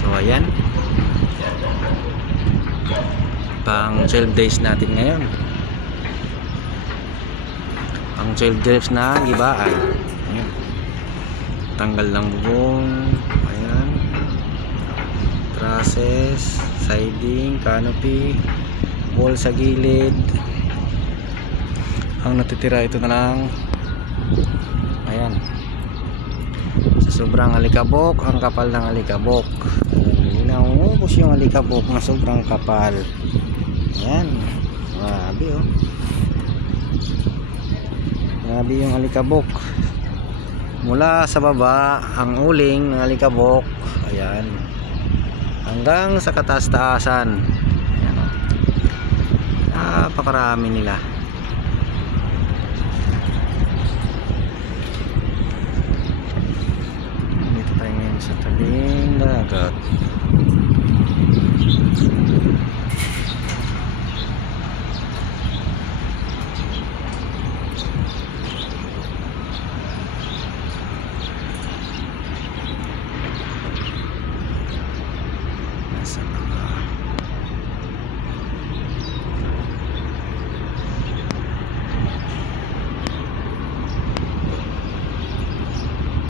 So ayan, pang 12 days natin ngayon, pang 12 days na gibaan. Ayan, tanggal ng bubong, ayan, trusses, siding, canopy, wall sa gilid. Ang natitira ito na lang, ayan, sa sobrang alikabok, ang kapal ng alikabok. Naubos yung alikabok na sobrang kapal. Ayan, grabe oh, grabe yung alikabok mula sa baba, ang uling ng alikabok, ayan, hanggang sa kataas-taasan. Ayan oh, napakarami nila. Dito tayo ngayon sa tabing dagat.